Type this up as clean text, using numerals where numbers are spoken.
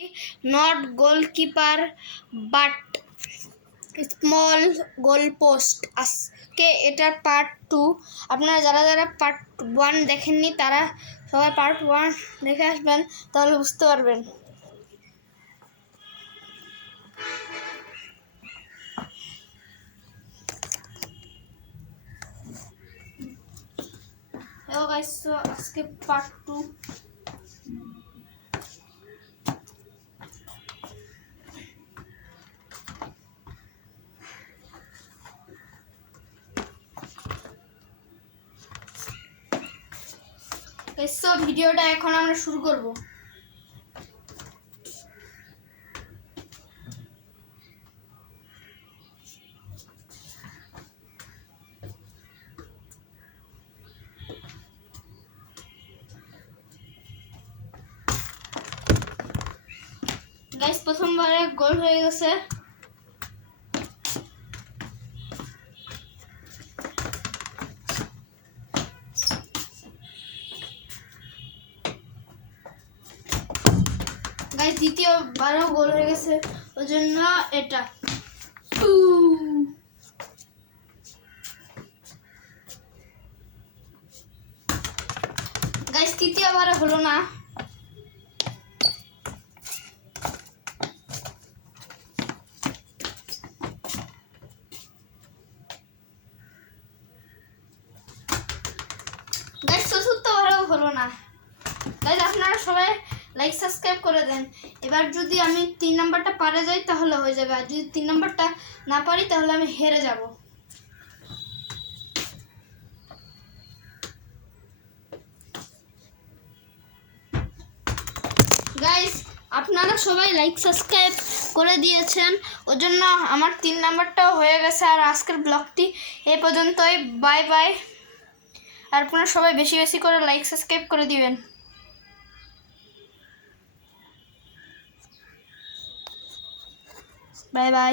not goalkeeper but small goal post. আজকে এটার পার্ট 2। আপনারা যারা যারা পার্ট 1 দেখেননি তারা সবাই পার্ট 1 দেখে আসবেন, তাহলে বুঝতে পারবেন। হ্যালো গাইস, আজকে পার্ট 2। ভিডিওটা এখন আমরা শুরু করব। গাইস প্রথমবারে গোল হয়ে গেছে। গাইস দ্বিতীয়বারও গোল হয়ে গেছে, ওই জন্য এটা। গাইস তৃতীয়বারে হলো না। গাইস চতুর্থবারেও হলো না। গাইস আপনারা সবাই লাইক সাবস্ক্রাইব করে দেন। এবার যদি আমি 3 নাম্বারটা পারে যাই তাহলে হয়ে যাবে, আর যদি 3 নাম্বারটা না পারি তাহলে আমি হেরে যাব। গাইস আপনারা সবাই লাইক সাবস্ক্রাইব করে দিয়েছেন, ওর জন্য আমার 3 নাম্বারটাও হয়ে গেছে। আর আজকের ব্লগটি এই পর্যন্তই। Bye bye. আর আপনারা সবাই বেশি বেশি করে লাইক সাবস্ক্রাইব করে দিবেন। Bye bye.